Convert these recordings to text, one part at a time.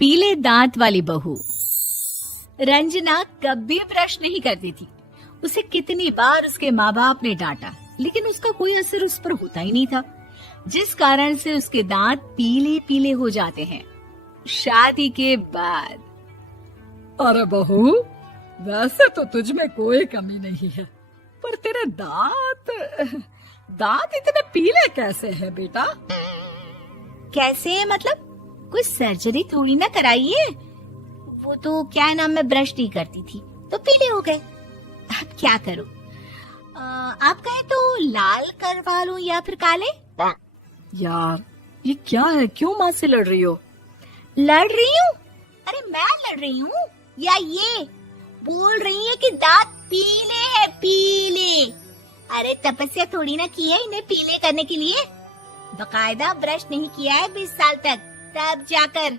पीले दांत वाली बहू। रंजना कभी ब्रश नहीं करती थी। उसे कितनी बार उसके माँ बाप ने डांटा, लेकिन उसका कोई असर उस पर होता ही नहीं था, जिस कारण से उसके दांत पीले पीले हो जाते हैं। शादी के बाद। अरे बहू, वैसे तो तुझ में कोई कमी नहीं है, पर तेरे दांत इतने पीले कैसे हैं बेटा? कैसे मतलब? कोई सर्जरी थोड़ी ना कराई है। वो तो क्या नाम, मैं ब्रश नहीं करती थी तो पीले हो गए। अब क्या करूं? आप कहे तो लाल करवा लूं या फिर काले? यार ये क्या है, क्यों माँ से लड़ रही हो? लड़ रही हूँ? अरे मैं लड़ रही हूँ या ये बोल रही है कि दांत पीले हैं, पीले। अरे तपस्या थोड़ी ना की है इन्हें पीले करने के लिए। बकायदा ब्रश नहीं किया है 20 साल तक, तब जाकर।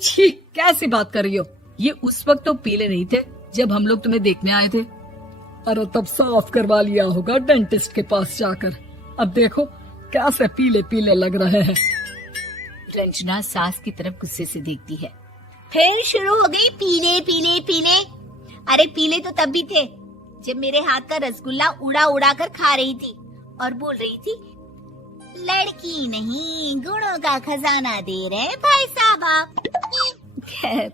छी, कैसी बात कर रही हो? ये उस वक्त तो पीले नहीं थे जब हम लोग तुम्हें देखने आए थे। अरे तब साफ करवा लिया होगा डेंटिस्ट के पास जाकर। अब देखो कैसे पीले पीले लग रहे हैं। रंजना सास की तरफ गुस्से से देखती है। फिर शुरू हो गई पीले पीले पीले। अरे पीले तो तब भी थे जब मेरे हाथ का रसगुल्ला उड़ा उड़ा कर खा रही थी और बोल रही थी, लड़की नहीं गुणों का खजाना दे रहे भाई साहब। खैर,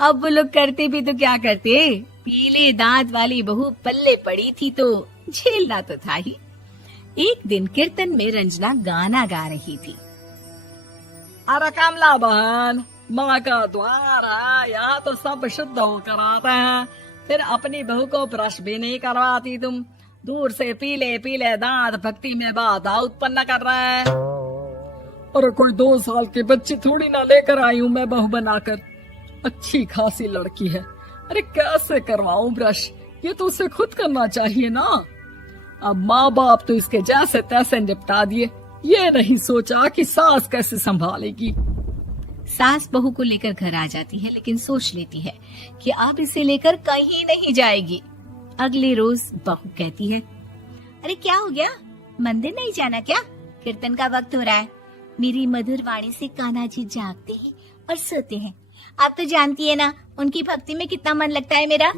अब वो लोग करते भी तो क्या करते, पीले दांत वाली बहू पल्ले पड़ी थी तो झेलना तो था ही। एक दिन कीर्तन में रंजना गाना गा रही थी। अरे कमला बहन, माँ का द्वार है, यहाँ तो सब शुद्ध होकर आते हैं, फिर अपनी बहू को ब्रश भी नहीं करवाती तुम। दूर से पीले पीले दांत भक्ति में बाधा उत्पन्न कर रहे हैं। अरे कोई 2 साल के बच्चे थोड़ी ना लेकर आई हूँ मैं बहू बनाकर। अच्छी खासी लड़की है, अरे कैसे करवाऊं ब्रश? ये तो उसे खुद करना चाहिए ना। अब माँ बाप तो इसके जैसे तैसे निपटा दिए, ये नहीं सोचा कि सास कैसे संभालेगी। सास बहू को लेकर घर आ जाती है, लेकिन सोच लेती है कि अब इसे लेकर कहीं नहीं जाएगी। अगले रोज बहू कहती है, अरे क्या हो गया, मंदिर नहीं जाना क्या? कीर्तन का वक्त हो रहा है। मेरी मधुर वाणी से कान्हा जी जागते हैं और सोते हैं। आप तो जानती है ना उनकी भक्ति में कितना मन लगता है मेरा।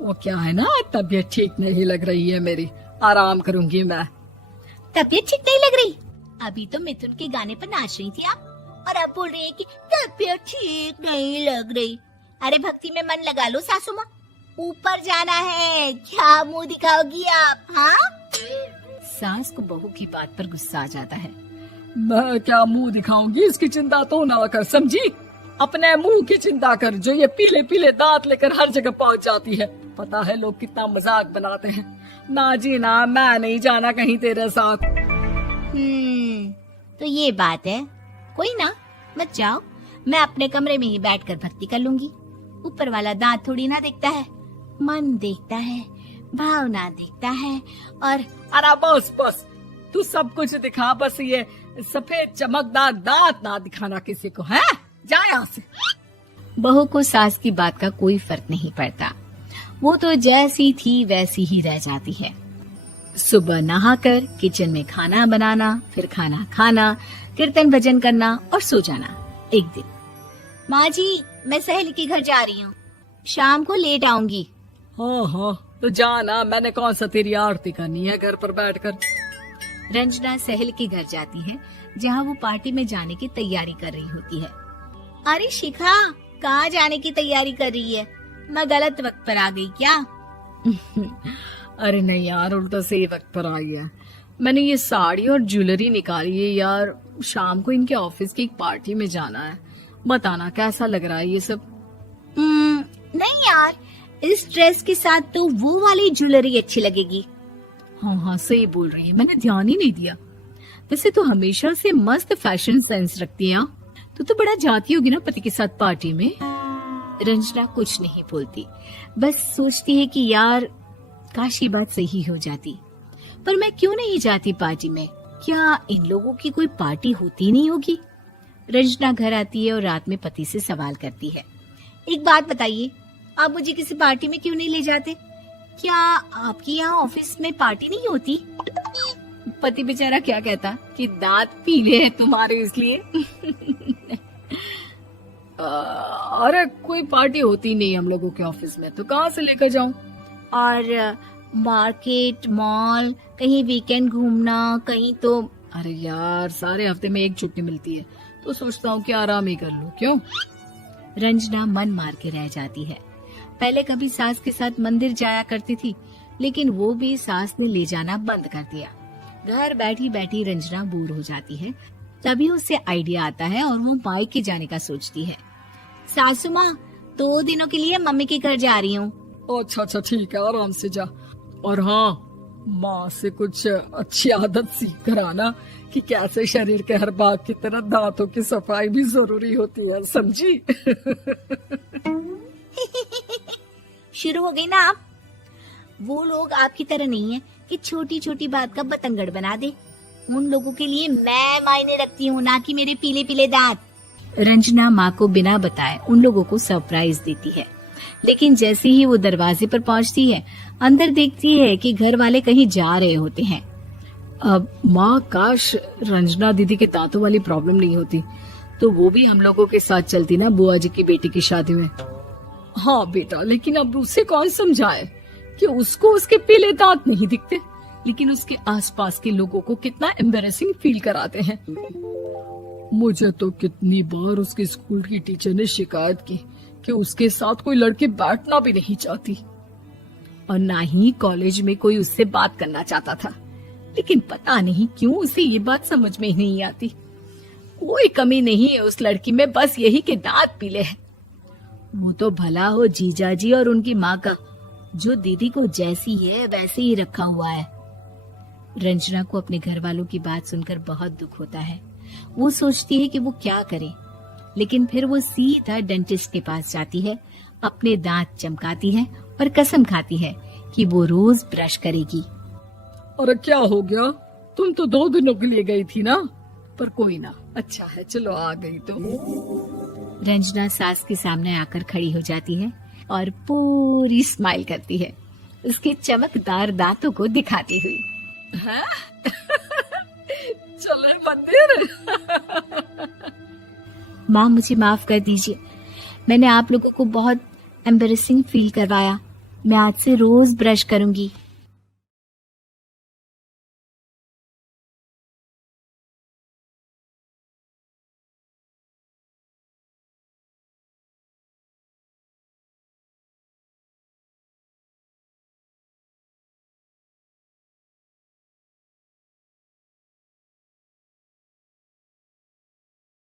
वो क्या है ना, तबीयत ठीक नहीं लग रही है मेरी, आराम करूंगी मैं। तबीयत ठीक नहीं लग रही? अभी तो मिथुन के गाने पर नाच रही थी आप, और अब बोल रही है कि तबीयत ठीक नहीं लग रही। अरे भक्ति में मन लगा लो सासू माँ, ऊपर जाना है, क्या मुंह दिखाओगी आप? हाँ? सास को बहू की बात पर गुस्सा आ जाता है। मैं क्या मुंह दिखाऊंगी, इसकी चिंता तो ना कर, समझी? अपने मुंह की चिंता कर, जो ये पीले पीले दांत लेकर हर जगह पहुंच जाती है। पता है लोग कितना मजाक बनाते हैं। ना जी ना, मैं नहीं जाना कहीं तेरे साथ। तो ये बात है। कोई ना, मत जाओ, मैं अपने कमरे में ही बैठकर भक्ति कर लूंगी। ऊपर वाला दांत थोड़ी ना देखता है, मन देखता है, भावना देखता है। और अरे बस बस, तू सब कुछ दिखा, बस ये सफेद चमकदार दांत ना दिखाना किसी को, है? जा यहाँ से। बहू को सास की बात का कोई फर्क नहीं पड़ता, वो तो जैसी थी वैसी ही रह जाती है। सुबह नहाकर किचन में खाना बनाना, फिर खाना खाना, कीर्तन भजन करना और सो जाना। एक दिन, माँ जी मैं सहेली के घर जा रही हूँ, शाम को लेट आऊंगी। हाँ, तो जाना, मैंने कौन सा तेरी आरती करनी है घर पर बैठकर। रंजना सहेली के घर जाती है, जहाँ वो पार्टी में जाने की तैयारी कर रही होती है। अरे शिखा, कहाँ जाने की तैयारी कर रही है? मैं गलत वक्त पर आ गई क्या? अरे नहीं यार, उल्टा सही वक्त पर आई है। मैंने ये साड़ी और ज्वेलरी निकाली है यार, शाम को इनके ऑफिस की एक पार्टी में जाना है। बताना कैसा लग रहा है ये सब? नहीं यार, इस ड्रेस के साथ तो वो वाली ज्वेलरी अच्छी लगेगी। हाँ सही बोल रही है, मैंने ध्यान ही नहीं दिया। वैसे तो हमेशा से मस्त फैशन सेंस रखती है। तो बड़ा जाती होगी ना पति के साथ पार्टी में। रंजना कुछ नहीं बोलती, बस सोचती है कि यार काश ये बात सही हो जाती, पर मैं क्यों नहीं जाती पार्टी में? क्या इन लोगों की कोई पार्टी होती नहीं होगी? रंजना घर आती है और रात में पति से सवाल करती है, एक बात बताइए, आप मुझे किसी पार्टी में क्यों नहीं ले जाते? क्या आपके यहाँ ऑफिस में पार्टी नहीं होती? पति बेचारा क्या कहता कि दांत पीले हैं तुम्हारे इसलिए। अरे कोई पार्टी होती नहीं हम लोगों के ऑफिस में, तो कहाँ से लेकर जाऊं? और मार्केट, मॉल, कहीं वीकेंड घूमना, कहीं तो। अरे यार सारे हफ्ते में एक छुट्टी मिलती है, तो सोचता हूँ कि आराम ही कर लूं। क्यों? रंजना मन मार के रह जाती है। पहले कभी सास के साथ मंदिर जाया करती थी, लेकिन वो भी सास ने ले जाना बंद कर दिया। घर बैठी बैठी रंजना बोर हो जाती है। तभी उसे आइडिया आता है और वो मायके जाने का सोचती है। सासू माँ, 2 दिनों के लिए मम्मी के घर जा रही हूँ। अच्छा अच्छा ठीक है, आराम से जा। और हाँ, माँ से कुछ अच्छी आदत सीख कर आना कि कैसे शरीर के हर भाग की तरह दांतों की सफाई भी जरूरी होती है, समझी? शुरू हो गई ना आप। वो लोग आपकी तरह नहीं है कि छोटी छोटी बात का बतंगड़ बना दे। उन लोगों के लिए मैं मायने रखती हूँ, ना कि मेरे पीले पीले दांत। रंजना माँ को बिना बताए उन लोगों को सरप्राइज देती है, लेकिन जैसे ही वो दरवाजे पर पहुंचती है, अंदर देखती है कि घर वाले कहीं जा रहे होते हैं। अब माँ, काश रंजना दीदी के दांतों वाली प्रॉब्लम नहीं होती, तो वो भी हम लोगों के साथ चलती ना बुआ जी की बेटी की शादी में। हाँ बेटा, लेकिन अब उसे कौन समझाए कि उसको उसके पीले दांत नहीं दिखते, लेकिन उसके आसपास के लोगों को कितना एम्बैरेसिंग फील कराते हैं। मुझे तो कितनी बार उसके स्कूल की टीचर ने शिकायत की कि उसके साथ कोई लड़की बैठना भी नहीं चाहती, और ना ही कॉलेज में कोई उससे बात करना चाहता था। लेकिन पता नहीं क्यों उसे ये बात समझ में ही नहीं आती। कोई कमी नहीं है उस लड़की में, बस यही कि दांत पीले हैं। वो तो भला हो जीजा जी और उनकी माँ का, जो दीदी को जैसी है वैसे ही रखा हुआ है। रंजना को अपने घर वालों की बात सुनकर बहुत दुख होता है। वो सोचती है कि वो क्या करे, लेकिन फिर वो सीधा डेंटिस्ट के पास जाती है, अपने दांत चमकाती है और कसम खाती है कि वो रोज ब्रश करेगी। अरे क्या हो गया? तुम तो 2 दिनों के लिए गई थी ना। पर कोई ना, अच्छा है, चलो आ गई तो। रंजना सास के सामने आकर खड़ी हो जाती है और पूरी स्माइल करती है, उसके चमकदार दांतों को दिखाती हुई। हैं? चले मंदिर। माँ, मुझे माफ कर दीजिए, मैंने आप लोगों को बहुत एम्बैरेसिंग फील करवाया। मैं आज से रोज ब्रश करूंगी।